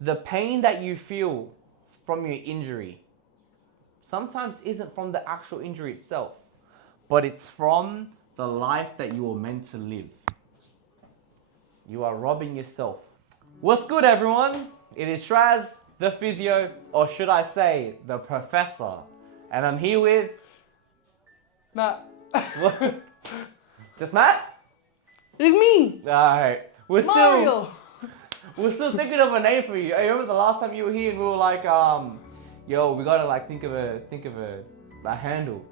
The pain that you feel from your injury sometimes isn't from the actual injury itself, but it's from the life that you were meant to live. You are robbing yourself. What's good, everyone? It is Shraz, the physio, or should I say, the professor. And I'm here with... Matt. What? Just Matt? It's me! Alright. Mario! We're still thinking of a name for you. I remember the last time you were here and we were like, yo, we gotta like think of a handle.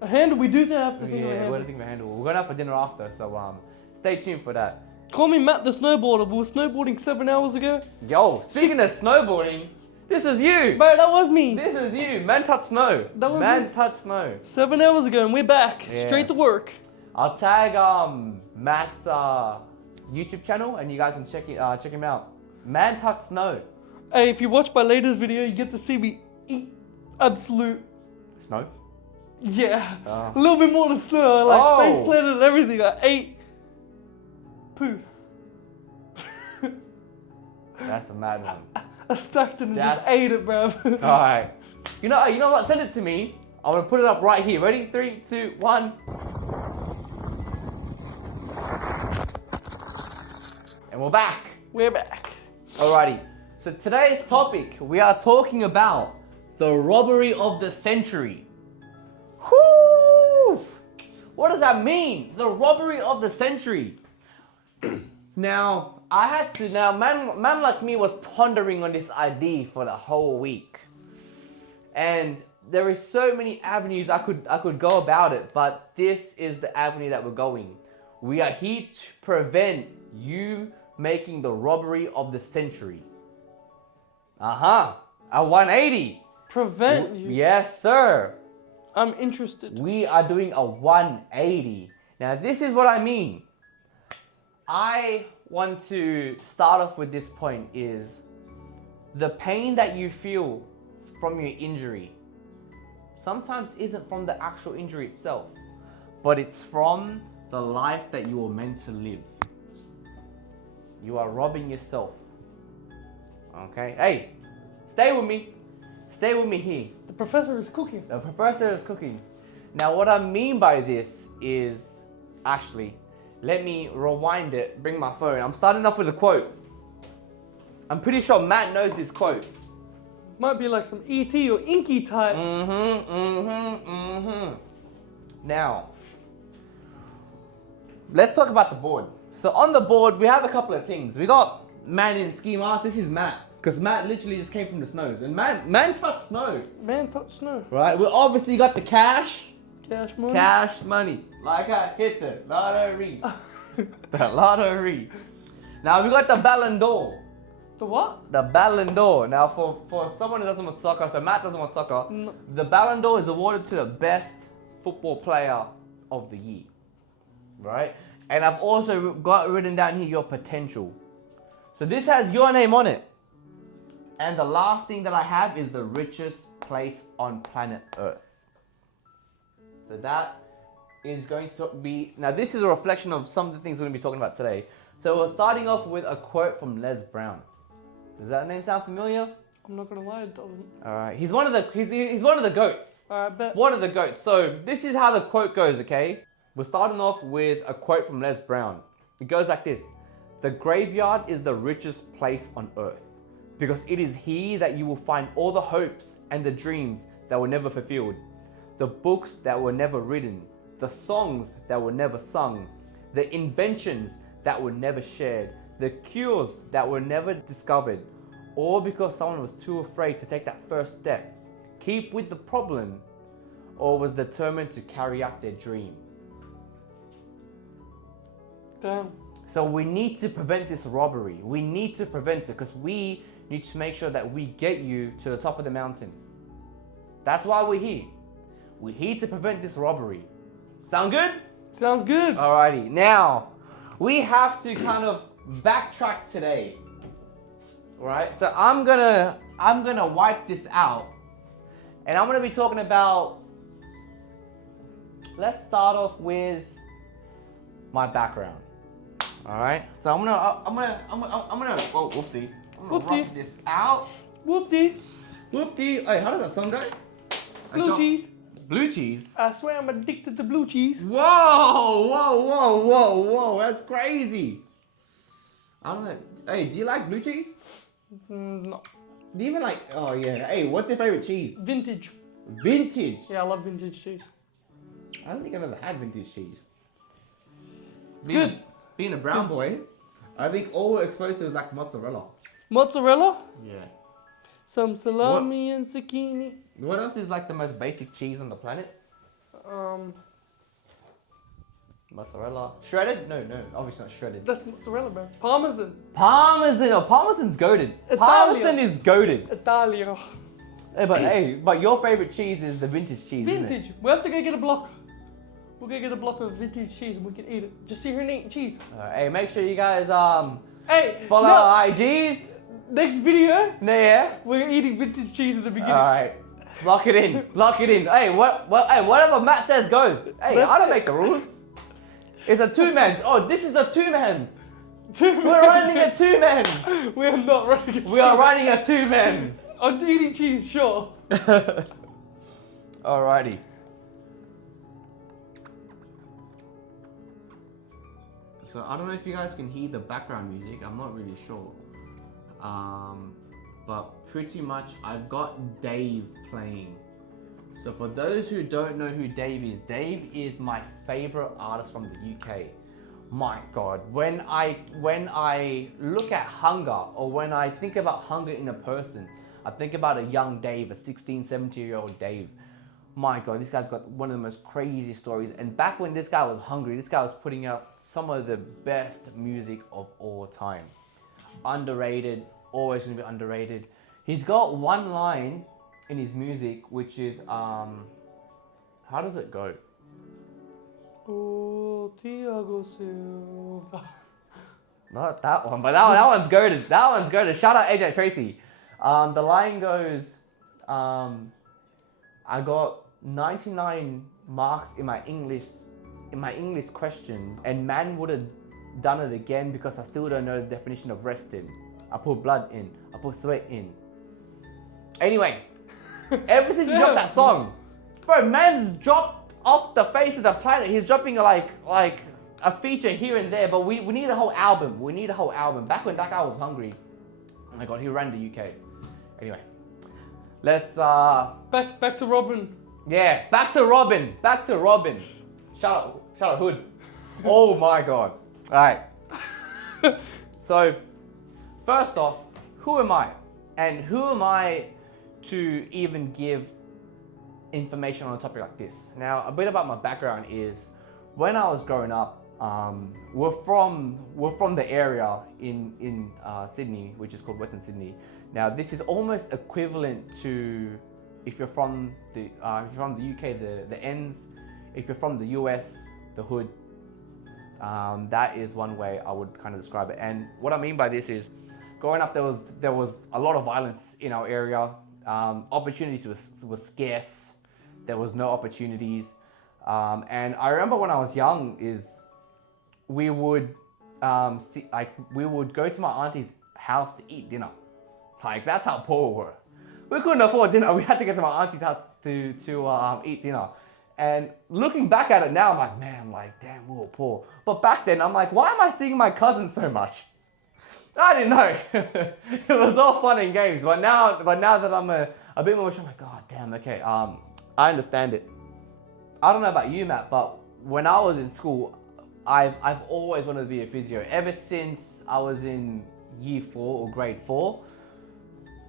A handle? We do have to think of a Yeah, we handle. gotta think of a handle. We're going out for dinner after, so stay tuned for that. Call me Matt the snowboarder. We were snowboarding 7 hours ago. Yo, speaking of snowboarding, this is you. Bro, that was me. This is you. Man touch snow. That was Man me. touch snow. 7 hours ago and we're back. Yeah. Straight to work. I'll tag Matt's YouTube channel and you guys can check him out. Man touch snow. Hey, if you watch my latest video, you get to see me eat absolute... Snow? Yeah. Oh. A little bit more than snow. I like Oh. face planted and everything. I ate... poo. That's a mad one. I stacked it and That's- just ate it, bro. Alright. You know what? Send it to me. I'm gonna put it up right here. Ready? 3, 2, 1. And we're back. We're back. Alrighty. So today's topic, we are talking about the robbery of the century. Whoo! What does that mean? The robbery of the century. Now, man like me was pondering on this idea for the whole week. And there is so many avenues I could go about it, but this is the avenue that we're going. We are here to prevent you making the robbery of the century. A 180. Prevent you. Yes, sir. I'm interested. We are doing a 180. Now, this is what I mean. I want to start off with this point is the pain that you feel from your injury sometimes isn't from the actual injury itself, but it's from the life that you were meant to live. You are robbing yourself. Okay? Hey, stay with me. Stay with me here. The professor is cooking. The professor is cooking. Now, what I mean by this is, actually, let me rewind it, bring my phone. I'm starting off with a quote. I'm pretty sure Matt knows this quote. Might be like some E.T. or Inky type. Now, let's talk about the board. So on the board, we have a couple of things. We got man in ski mask. This is Matt. Because Matt literally just came from the snows. And man touched snow. Man touch snow. Right? We obviously got the cash. Cash money. Cash money. Like I hit the lottery. The lottery. Now we got the Ballon d'Or. The what? The Ballon d'Or. Now for someone who doesn't want soccer, so Matt doesn't want soccer, No. the Ballon d'Or is awarded to the best football player of the year. Right? And I've also got written down here your potential. So this has your name on it. And the last thing that I have is the richest place on planet Earth. So that is going to be... Now this is a reflection of some of the things we're going to be talking about today. So we're starting off with a quote from Les Brown. Does that name sound familiar? I'm not gonna lie, it doesn't. All right. He's one of the goats. Alright, bet. One of the goats. So this is how the quote goes, okay? We're starting off with a quote from Les Brown. It goes like this. The graveyard is the richest place on earth because it is here that you will find all the hopes and the dreams that were never fulfilled, the books that were never written, the songs that were never sung, the inventions that were never shared, the cures that were never discovered, all because someone was too afraid to take that first step, keep with the problem, or was determined to carry out their dream. Damn. So we need to prevent this robbery. We need to prevent it because we need to make sure that we get you to the top of the mountain. That's why we're here. We're here to prevent this robbery. Sound good? Sounds good. Alrighty. Now, we have to kind of backtrack today. Alright? So I'm gonna wipe this out. And I'm gonna be talking about... Let's start off with my background. All right. So I'm gonna. Oh, whoopsie. I'm gonna Whoopsie. rock this out. Whoop-dee. Whoop-dee. Hey, how does that song go? Blue cheese. Blue cheese? I swear I'm addicted to blue cheese. Whoa. That's crazy. I don't know. Hey, do you like blue cheese? No. Do you even like, oh yeah. Hey, what's your favorite cheese? Vintage. Vintage? Yeah, I love vintage cheese. I don't think I've ever had vintage cheese. Good. Being a brown boy, I think all we're exposed to is like mozzarella. Mozzarella. Yeah. Some salami and zucchini. What else is like the most basic cheese on the planet? Mozzarella. Shredded? No, obviously not shredded. That's mozzarella, bro. Parmesan. Parmesan. Oh, Parmesan's goated. Italia. Parmesan is goated. Italia. But your favorite cheese is the vintage cheese, isn't it? Vintage. We have to go get a block. We'll go get a block of vintage cheese and we can eat it. Just sit here and eat cheese. Hey, make sure you guys Hey, follow our IGs. Next video, Yeah. we're eating vintage cheese at the beginning. Alright. Lock it in. Hey, whatever Matt says goes. Hey, That's I don't it. make the rules. It's a two-man. Oh, this is a two-man's. Two We're running a men. two-man's. We are not running a We are running a two-man's. I'm eating cheese, sure. Alrighty. So I don't know if you guys can hear the background music. I'm not really sure. But pretty much I've got Dave playing. So for those who don't know who Dave is my favorite artist from the UK. My God, when I look at hunger, or when I think about hunger in a person, I think about a young Dave, a 16, 17-year-old Dave. My God, this guy's got one of the most crazy stories. And back when this guy was hungry, this guy was putting out some of the best music of all time. Underrated, always gonna be underrated. He's got one line in his music, which is, how does it go? Oh, Thiago Silva. Not that one, but that one's goated. That one's goated. Shout out AJ Tracy. The line goes, I got 99 marks in my English question, and man would have done it again because I still don't know the definition of rested. I put blood in. I put sweat in. Anyway, ever since he dropped that song, bro, man's dropped off the face of the planet. He's dropping like a feature here and there, but we need a whole album. We need a whole album. Back when that guy was hungry, oh my God, he ran the UK. Anyway, let's Back to Robin. yeah, back to Robin. Shout out Hood. Oh my God. All right. So, first off, who am I? And who am I to even give information on a topic like this? Now, a bit about my background is, when I was growing up, we're from the area in Sydney, which is called Western Sydney. Now, this is almost equivalent to, if you're from the UK, the ends. If you're from the US, the hood. That is one way I would kind of describe it. And what I mean by this is, growing up, there was a lot of violence in our area. Opportunities was scarce. There was no opportunities. And I remember when I was young, we would go to my auntie's house to eat dinner. Like, that's how poor we were. We couldn't afford dinner. We had to go to my auntie's house to eat dinner. And looking back at it now, I'm like, man, like, damn, we were poor. But back then, I'm like, why am I seeing my cousins so much? I didn't know. It was all fun and games. But now that I'm a bit more mature, I'm like, God damn, okay, I understand it. I don't know about you, Matt, but when I was in school, I've always wanted to be a physio. Ever since I was in year 4 or grade 4.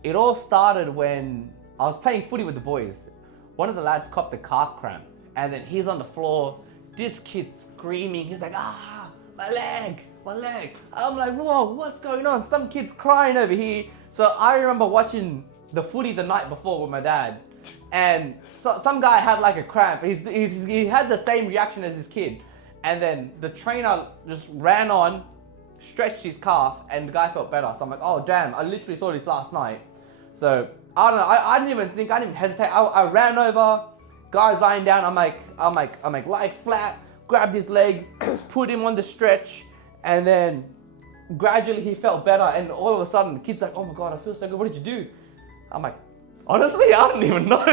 It all started when I was playing footy with the boys. One of the lads copped a calf cramp, and then he's on the floor, this kid's screaming, he's like, my leg. I'm like, whoa, what's going on? Some kid's crying over here. So I remember watching the footy the night before with my dad, and some guy had like a cramp. He had the same reaction as his kid, and then the trainer just ran on, stretched his calf, and the guy felt better. So I'm like, oh damn, I literally saw this last night. So I don't know, I didn't even hesitate. I ran over, guy's lying down, I'm like lie flat, grabbed his leg, put him on the stretch, and then gradually he felt better, and all of a sudden the kid's like, oh my God, I feel so good. What did you do? I'm like, honestly, I don't even know.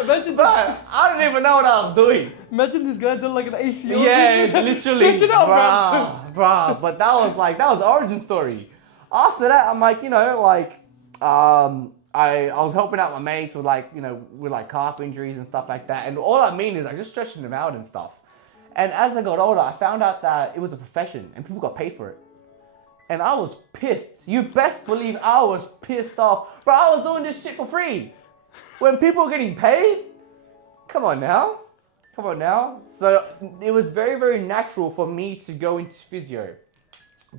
Imagine Bro, I don't even know what I was doing. Imagine this guy did like an ACL. Yeah, literally. Stretch it out, bruh. But that was the origin story. After that, I'm like, I was helping out my mates with with calf injuries and stuff like that. And all I mean is just stretching them out and stuff. And as I got older, I found out that it was a profession and people got paid for it. And I was pissed. You best believe I was pissed off. Bro, I was doing this shit for free. When people were getting paid, come on now. So it was very, very natural for me to go into physio.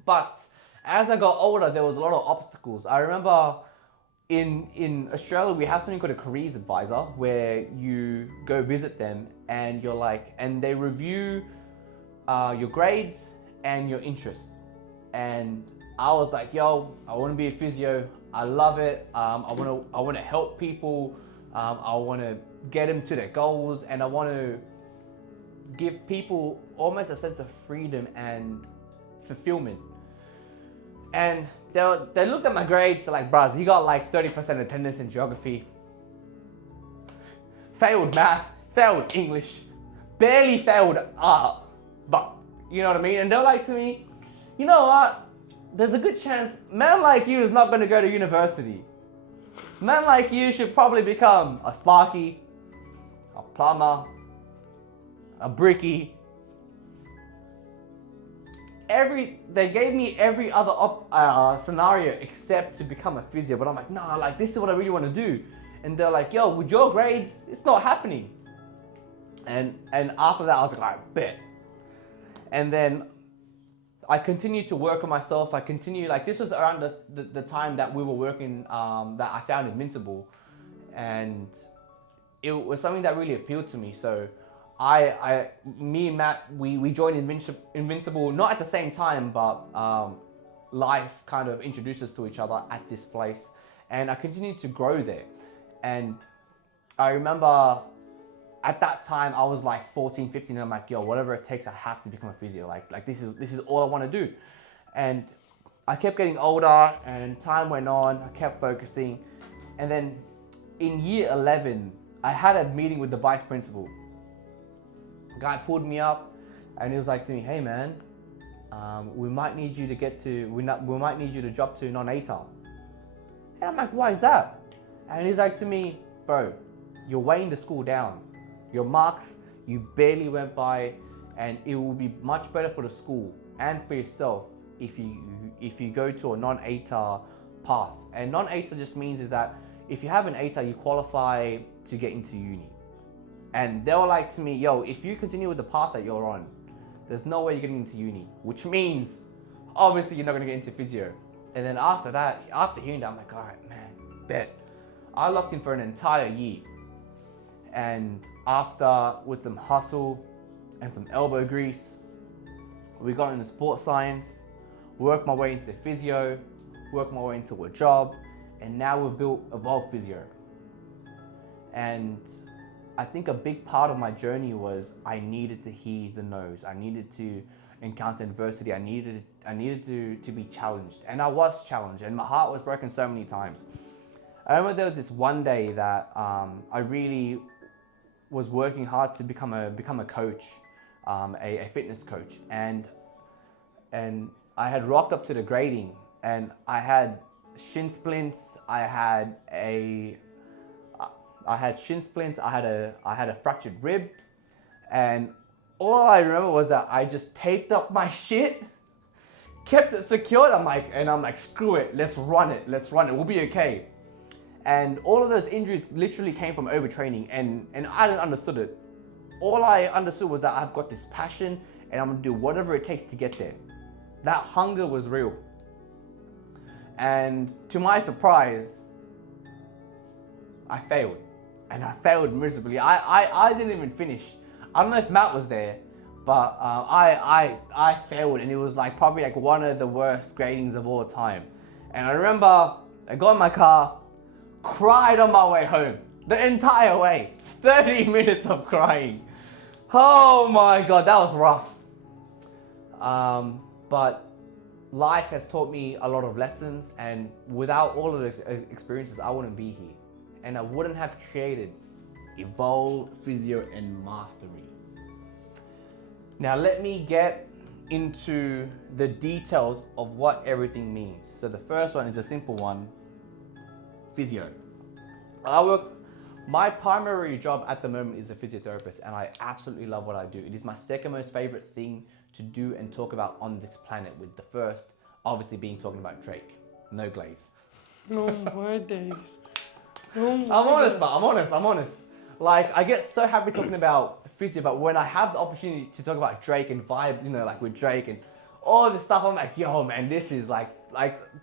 But as I got older, there was a lot of obstacles. I remember in Australia, we have something called a careers advisor, where you go visit them and and they review your grades and your interests. And I was like, yo, I want to be a physio. I love it. I want to help people. I want to get them to their goals, and I want to give people almost a sense of freedom and fulfillment. And they looked at my grades, they're like, bruh, you got 30% attendance in geography, failed math, failed English, barely failed art, but you know what I mean? And they're like to me, you know what? There's a good chance man like you is not going to go to university. Man like you should probably become a sparky, a plumber, a brickie. They gave me every other scenario except to become a physio, but I'm like, nah, this is what I really want to do. And they're like, yo, with your grades, it's not happening. And after that, I was like, all right, bet. And then I continued to work on myself. This was around the time that we were working, that I found Invincible. And it was something that really appealed to me. So me and Matt, we joined Invincible, not at the same time, but life kind of introduced us to each other at this place. And I continued to grow there. And I remember at that time, I was 14, 15, and I'm like, yo, whatever it takes, I have to become a physio. This is all I want to do. And I kept getting older, and time went on, I kept focusing. And then in year 11, I had a meeting with the vice principal. The guy pulled me up, and he was like to me, hey man, we might need you to drop to non-ATAR. And I'm like, why is that? And he's like to me, bro, you're weighing the school down. Your marks, you barely went by, and it will be much better for the school and for yourself if you go to a non-ATAR path. And non-ATAR just means is that if you have an ATAR, you qualify to get into uni. And they were like to me, yo, if you continue with the path that you're on, there's no way you're getting into uni, which means obviously you're not gonna get into physio. And then after hearing that, I'm like, all right, man, bet. I locked in for an entire year. And after, with some hustle and some elbow grease, we got into sports science, worked my way into physio, worked my way into a job, and now we've built Evolve Physio. And I think a big part of my journey was I needed to hear the no's. I needed to encounter adversity. I needed to be challenged. And I was challenged, and my heart was broken so many times. I remember there was this one day that I really was working hard to become a coach, a fitness coach, and I had rocked up to the grading, and I had shin splints. I had a fractured rib, and all I remember was that I just taped up my shit, kept it secured. I'm like, screw it, let's run it, we'll be okay. And all of those injuries literally came from overtraining, and I didn't understood it. All I understood was that I've got this passion, and I'm gonna do whatever it takes to get there. That hunger was real. And to my surprise, I failed. And I failed miserably. I didn't even finish. I don't know if Matt was there, but I failed, and it was probably one of the worst gradings of all time. And I remember I got in my car, cried on my way home, the entire way, 30 minutes of crying. Oh my God, that was rough. But life has taught me a lot of lessons, and without all of those experiences, I wouldn't be here. And I wouldn't have created Evolve Physio and Mastery. Now let me get into the details of what everything means. So the first one is a simple one, physio. My primary job at the moment is a physiotherapist, and I absolutely love what I do. It is my second most favorite thing to do and talk about on this planet, with the first obviously being talking about Drake. No glaze. Oh my days. Oh my I'm honest, God. but I'm honest. Like, I get so happy talking about physio, but when I have the opportunity to talk about Drake and vibe, you know, like with Drake and all this stuff, I'm like, yo, man, this is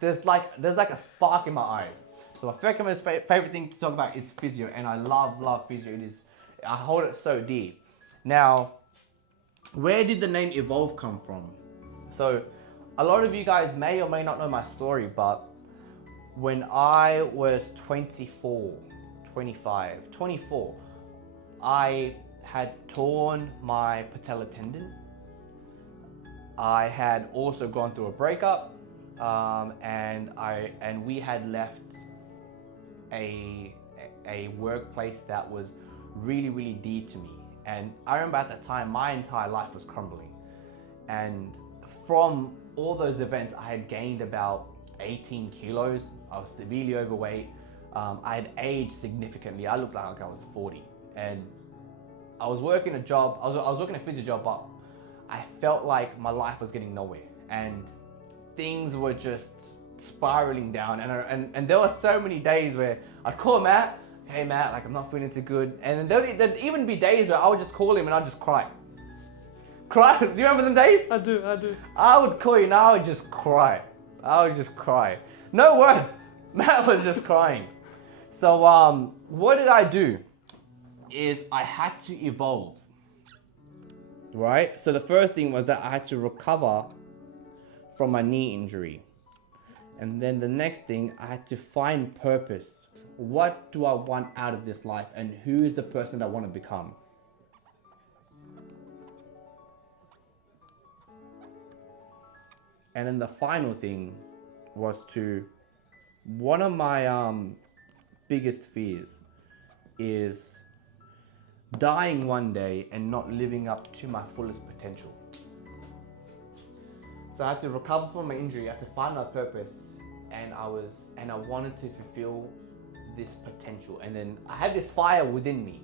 there's like a spark in my eyes. So my second most favorite thing to talk about is physio, and I love physio. I hold it so dear. Now, where did the name Evolve come from? So, a lot of you guys may or may not know my story, but when I was 24, I had torn my patella tendon. I had also gone through a breakup, and we had left a workplace that was really dear to me. And I remember at that time, my entire life was crumbling. And from all those events, I had gained about 18 kilos. I was severely overweight. I had aged significantly. I looked like I was 40. And I was working a job, I was working a physio job, but I felt like my life was getting nowhere. And things were just spiraling down. And there were so many days where I'd call Matt, hey Matt, like I'm not feeling too good. And then there'd even be days where I would just call him and I'd just cry. Cry? Do you remember them days? I do. I would call you and I would just cry. No words. Matt was just crying. So what did I do? Is I had to evolve. Right? So the first thing was that I had to recover from my knee injury. And then the next thing, I had to find purpose. What do I want out of this life, and who is the person I want to become? And then the final thing was one of my biggest fears is dying one day and not living up to my fullest potential. So I had to recover from my injury, I had to find my purpose, and I wanted to fulfill this potential. And then I had this fire within me.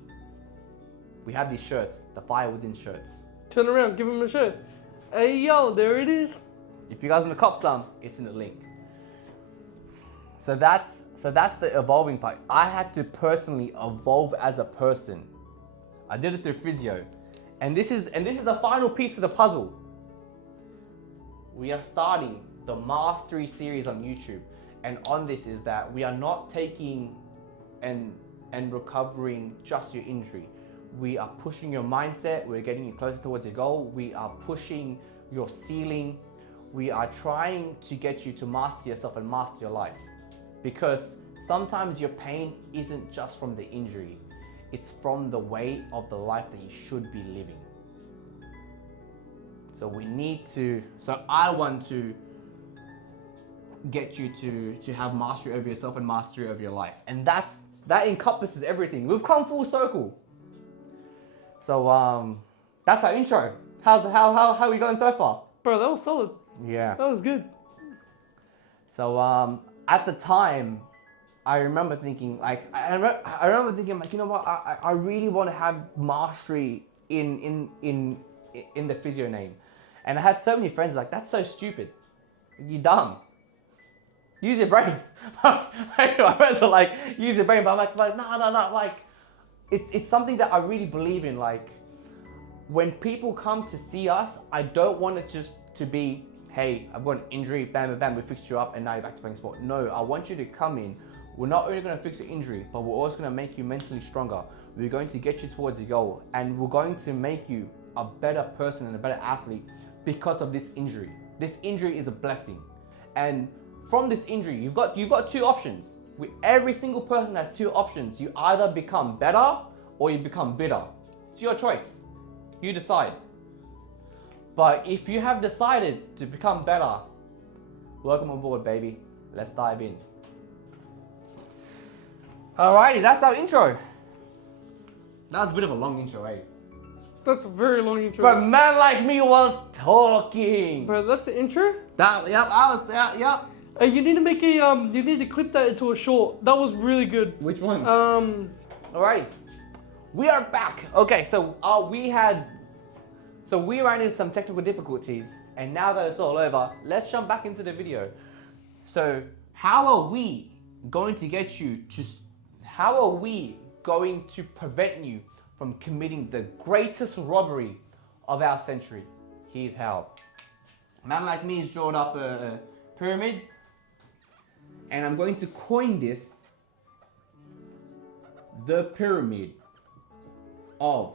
We have these shirts, the fire within shirts. Turn around, give him a shirt. Hey yo, there it is. If you guys in the cop slum, it's in the link. So that's the evolving part. I had to personally evolve as a person. I did it through physio. And this is the final piece of the puzzle. We are starting the Mastery series on YouTube. And on this is that we are not taking and recovering just your injury. We are pushing your mindset. We're getting you closer towards your goal. We are pushing your ceiling. We are trying to get you to master yourself and master your life. Because sometimes your pain isn't just from the injury. It's from the way of the life that you should be living. So I want to get you to have mastery over yourself and mastery over your life. And that encompasses everything. We've come full circle. So that's our intro. How are we going so far? Bro, that was solid. Yeah. That was good. So at the time, I remember thinking like, you know what? I really want to have mastery in the physio name. And I had so many friends like, that's so stupid. You dumb. Use your brain. My friends are like, use your brain. But I'm like, no. Like, it's something that I really believe in. Like, when people come to see us, I don't want it just to be, hey, I've got an injury, bam, we fixed you up, and now you're back to playing sport. No, I want you to come in. We're not only going to fix the injury, but we're also going to make you mentally stronger. We're going to get you towards your goal, and we're going to make you a better person and a better athlete because of this injury. This injury is a blessing. And from this injury, you've got two options. Every single person has two options. You either become better or you become bitter. It's your choice. You decide. But if you have decided to become better, welcome aboard, baby. Let's dive in. Alrighty, that's our intro. That was a bit of a long intro, eh? That's a very long intro. But man like me was talking. Bro, that's the intro? Yep. Hey, you need to make a, you need to clip that into a short. That was really good. Which one? Alrighty. We are back. Okay, so we ran into some technical difficulties, and now that it's all over, let's jump back into the video. So, how are we going to prevent you from committing the greatest robbery of our century? Here's how. A man like me has drawn up a pyramid, and I'm going to coin this the pyramid of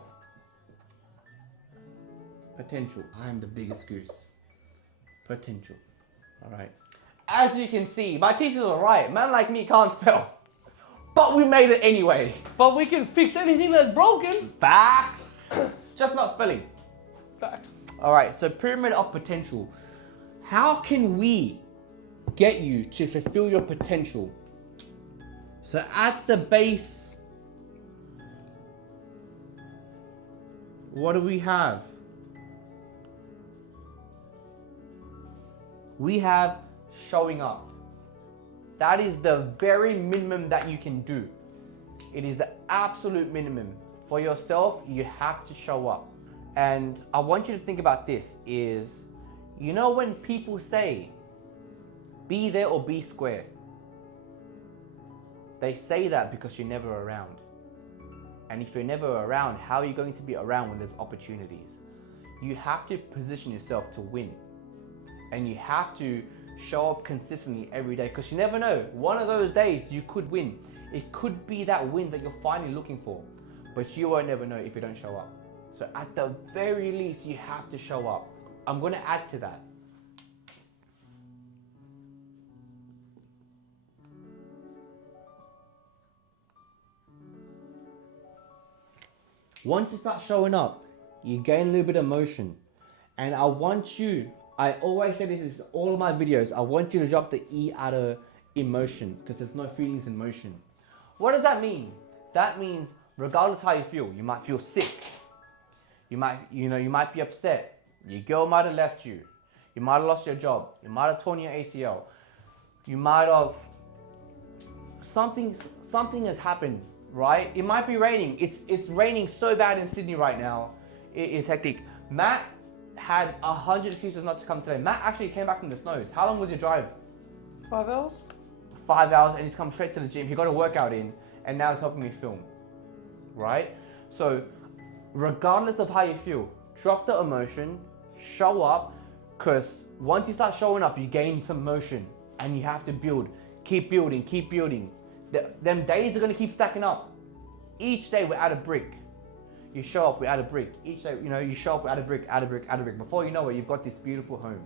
potential. I am the biggest goose. Potential. Alright. As you can see, my teachers are right. Man like me can't spell. But we made it anyway. But we can fix anything that's broken. Facts. Just not spelling. Facts. Alright, so pyramid of potential. How can we get you to fulfill your potential? So at the base, what do we have? We have showing up. That is the very minimum that you can do. It is the absolute minimum. For yourself, you have to show up. And I want you to think about this is, you know when people say, be there or be square? They say that because you're never around. And if you're never around, how are you going to be around when there's opportunities? You have to position yourself to win. And you have to show up consistently every day, because you never know. One of those days you could win. It could be that win that you're finally looking for, but you won't never know if you don't show up. So at the very least, you have to show up. I'm going to add to that. Once you start showing up, you gain a little bit of motion. And I always say this in all of my videos, I want you to drop the E out of emotion, because there's no feelings in motion. What does that mean? That means regardless how you feel sick. You might be upset. Your girl might have left you. You might have lost your job. You might have torn your ACL. You might have, something has happened, right? It might be raining. It's raining so bad in Sydney right now. It is hectic. Matt had 100 excuses not to come today. Matt actually came back from the snows. How long was your drive? 5 hours? 5 hours, and he's come straight to the gym. He got a workout in, and now he's helping me film, right? So regardless of how you feel, drop the emotion, show up, because once you start showing up, you gain some motion, and you have to build. Keep building. Them days are going to keep stacking up. Each day we're at a brick. You show up, we add a brick. Each day, you show up, we add a brick. Before you know it, you've got this beautiful home.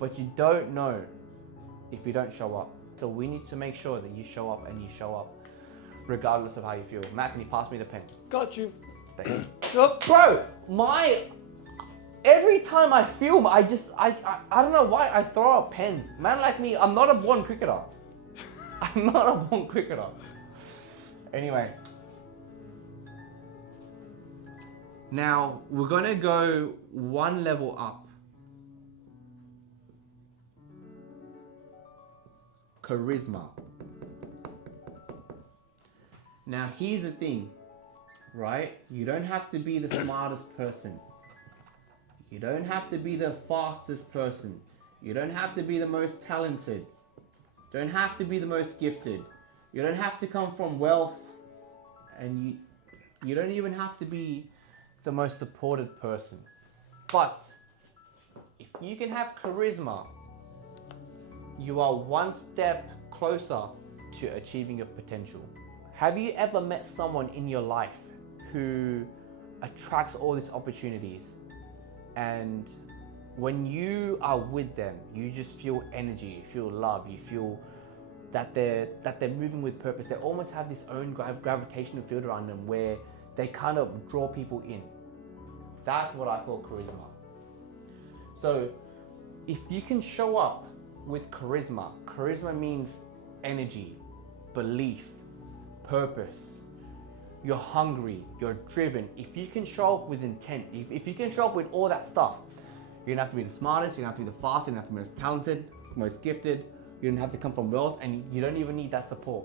But you don't know if you don't show up. So we need to make sure that you show up, and you show up regardless of how you feel. Matt, can you pass me the pen? Got you. Thank you. Bro, every time I film, I don't know why I throw out pens. Man like me, I'm not a born cricketer. Anyway. Now, we're going to go one level up. Charisma. Now, here's the thing, right? You don't have to be the smartest person. You don't have to be the fastest person. You don't have to be the most talented. You don't have to be the most gifted. You don't have to come from wealth. And you don't even have to be the most supported person. But if you can have charisma, you are one step closer to achieving your potential. Have you ever met someone in your life who attracts all these opportunities, and when you are with them, you just feel energy, you feel love, you feel that they're moving with purpose? They almost have this own gravitational field around them where they kind of draw people in. That's what I call charisma. So if you can show up with charisma. Charisma means energy, belief, purpose. You're hungry, you're driven. If you can show up with intent, if you can show up with all that stuff, you don't have to be the smartest, you don't have to be the fastest, you don't have to be the most talented, most gifted. You don't have to come from wealth, and you don't even need that support.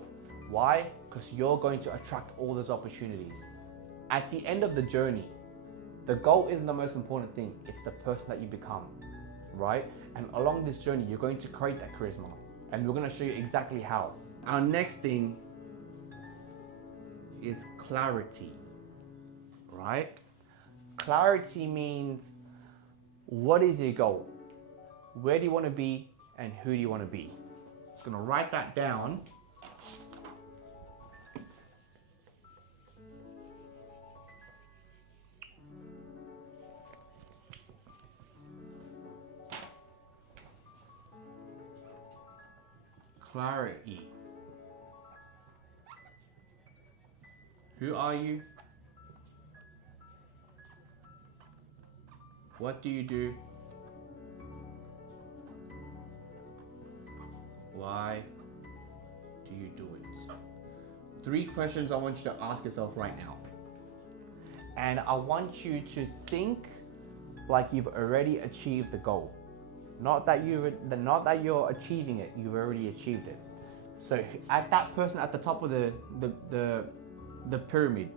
Why? Because you're going to attract all those opportunities. At the end of the journey, the goal isn't the most important thing. It's the person that you become, right? And along this journey, you're going to create that charisma. And we're going to show you exactly how. Our next thing is clarity, right? Clarity means, what is your goal? Where do you want to be? And who do you want to be? Just going to write that down. Clarity. Who are you? What do you do? Why do you do it? 3 questions I want you to ask yourself right now. And I want you to think like you've already achieved the goal. Not that you're achieving it, you've already achieved it. So at that person at the top of the pyramid,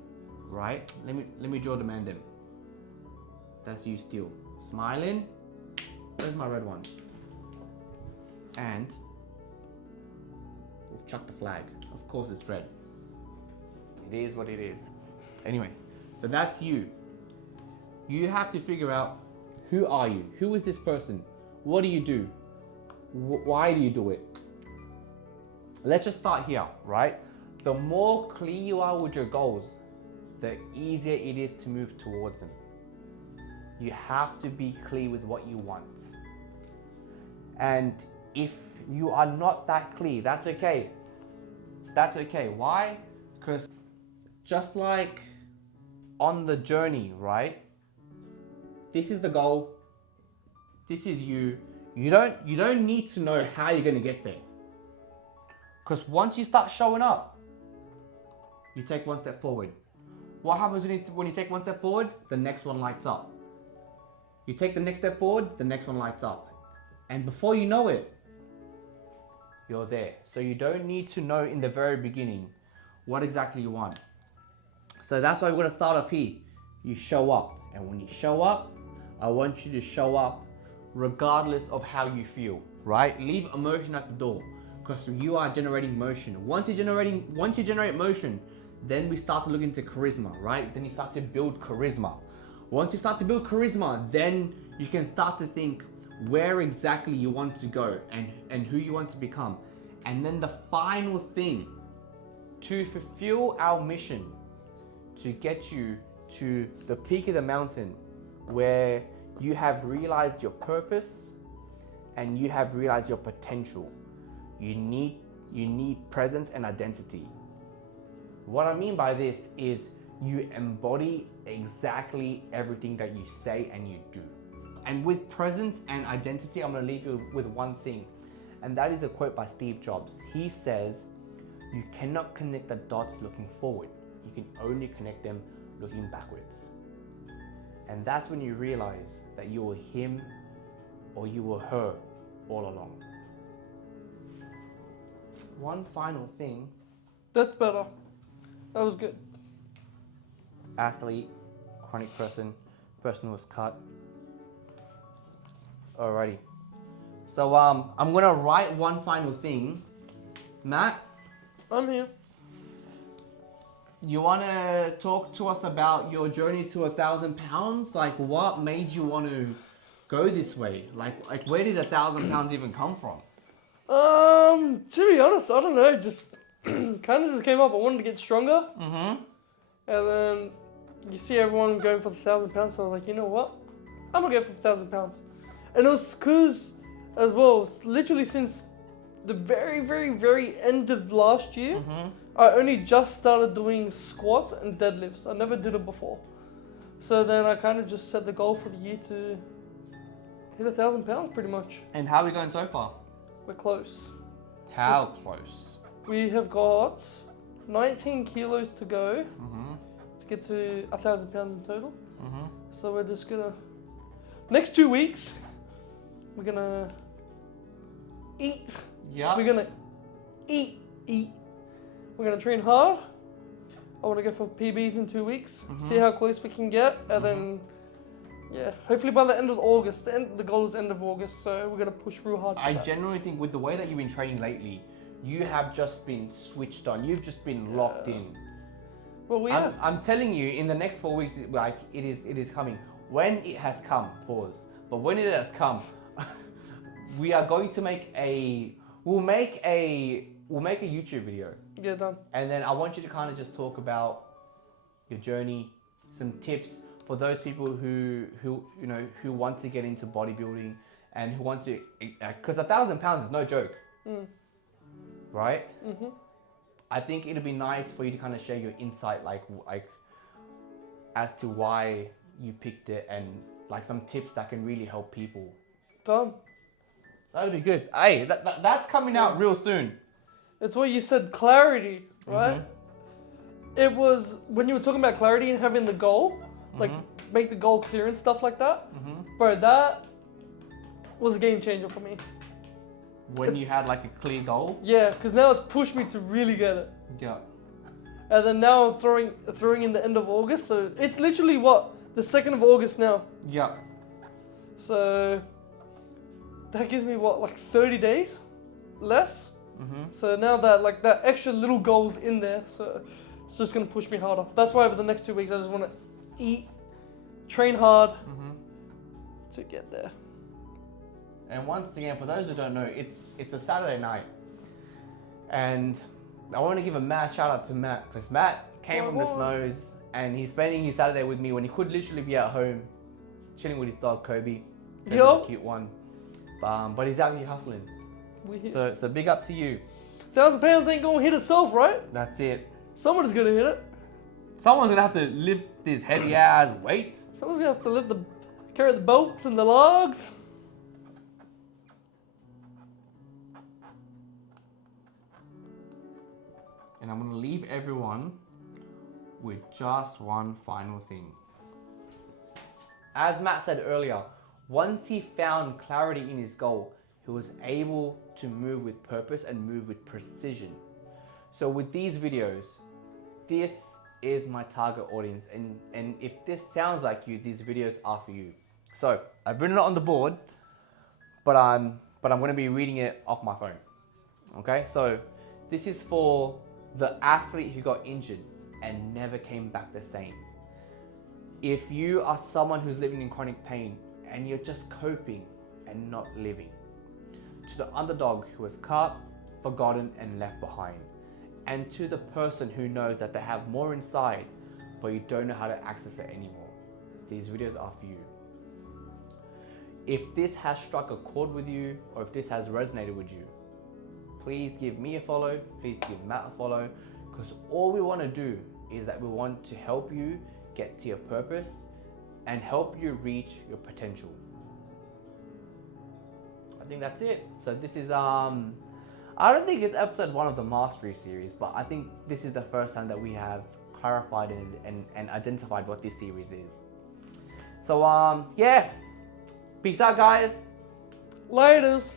right? Let me draw the man then. That's you still. Smiling. Where's my red one? And we'll chuck the flag. Of course it's red. It is what it is. Anyway, so that's you. You have to figure out, who are you? Who is this person? What do you do? Why do you do it? Let's just start here, right? The more clear you are with your goals, the easier it is to move towards them. You have to be clear with what you want. And if you are not that clear, that's okay. That's okay. Why? Because just like on the journey, right? This is the goal. This is you. You don't need to know how you're going to get there. Because once you start showing up, you take one step forward. What happens when you take one step forward? The next one lights up. You take the next step forward, the next one lights up. And before you know it, you're there. So you don't need to know in the very beginning what exactly you want. So that's why we're going to start off here. You show up. And when you show up, I want you to show up regardless of how you feel, right? Leave emotion at the door, because you are generating motion. Once you generate motion, then we start to look into charisma, right? Then you start to build charisma. Once you start to build charisma, then you can start to think where exactly you want to go and who you want to become. And then the final thing, to fulfill our mission, to get you to the peak of the mountain where you have realized your purpose and you have realized your potential. You need presence and identity. What I mean by this is you embody exactly everything that you say and you do. And with presence and identity, I'm going to leave you with one thing, and that is a quote by Steve Jobs. He says, "You cannot connect the dots looking forward. You can only connect them looking backwards." And that's when you realize that you were him or you were her all along. One final thing. That's better. That was good. Athlete, chronic person who was cut. Alrighty. So I'm gonna write one final thing. Matt, I'm here. you wanna talk to us about your journey to 1,000 pounds? Like, what made you want to go this way? Like where did 1,000 pounds even come from? To be honest, I don't know. Just kind of just came up. I wanted to get stronger. Mm-hmm. And then you see everyone going for the 1,000 pounds. So I was like, you know what? I'm gonna go for 1,000 pounds. And it was because, as well, literally since the very, very, very end of last year, I only just started doing squats and deadlifts. I never did it before. So then I kind of just set the goal for the year to hit 1,000 pounds pretty much. And how are we going so far? We're close. How close? We have got 19 kilos to go Mm-hmm. to get to 1,000 pounds in total. Mm-hmm. So we're just gonna, next 2 weeks, we're gonna eat. Yeah. We're gonna eat. We're gonna train hard. I want to go for PBs in 2 weeks, see how close we can get, and then, yeah, hopefully by the end of August. The goal is end of August, so we're gonna push real hard. For I that. genuinely think with the way that you've been training lately, you have just been switched on. You've just been locked in. Well, we I'm telling you, in the next 4 weeks, like it is coming. When it has come, pause. But when it has come, we are going to we'll make a YouTube video. Yeah, done. And then I want you to kind of just talk about your journey, some tips for those people who want to get into bodybuilding and who want to, because 1,000 pounds is no joke, right? Mm-hmm. I think it'd be nice for you to kind of share your insight, like as to why you picked it and like some tips that can really help people. Done. That'd be good. Hey, that's coming out real soon. It's what you said, clarity, right? It was when you were talking about clarity and having the goal, like make the goal clear and stuff like that. Bro, that was a game changer for me. When you had like a clear goal. Yeah, because now it's pushed me to really get it. Yeah. And then now I'm throwing in the end of August, so it's literally the 2nd of August now. Yeah. So that gives me like 30 days less. So now that extra little goal's in there, so it's just gonna push me harder. That's why over the next 2 weeks I just want to eat, train hard to get there. And once again, for those who don't know, it's a Saturday night, and I want to give a mad shout out to Matt, because Matt came from the snows and he's spending his Saturday with me when he could literally be at home chilling with his dog Kobe. Yo. A cute one, but he's out here hustling. So big up to you. 1,000 pounds ain't gonna hit itself, right? That's it. Someone's gonna hit it. Someone's gonna have to lift this heavy ass weight. Someone's gonna have to carry the boats and the logs. And I'm gonna leave everyone with just one final thing. As Matt said earlier, once he found clarity in his goal, he was able to move with purpose and move with precision. So with these videos, this is my target audience, and if this sounds like you, these videos are for you. So I've written it on the board, but I'm going to be reading it off my phone. Okay, so this is for the athlete who got injured and never came back the same. If you are someone who's living in chronic pain and you're just coping and not living. To the underdog who was cut, forgotten, and left behind. And to the person who knows that they have more inside, but you don't know how to access it anymore. These videos are for you. If this has struck a chord with you, or if this has resonated with you, please give me a follow, please give Matt a follow, because all we want to do is that we want to help you get to your purpose and help you reach your potential. I think that's it. So this is, I don't think it's episode 1 of the Mastery series, but I think this is the first time that we have clarified and identified what this series is. So, yeah. Peace out, guys. Laters.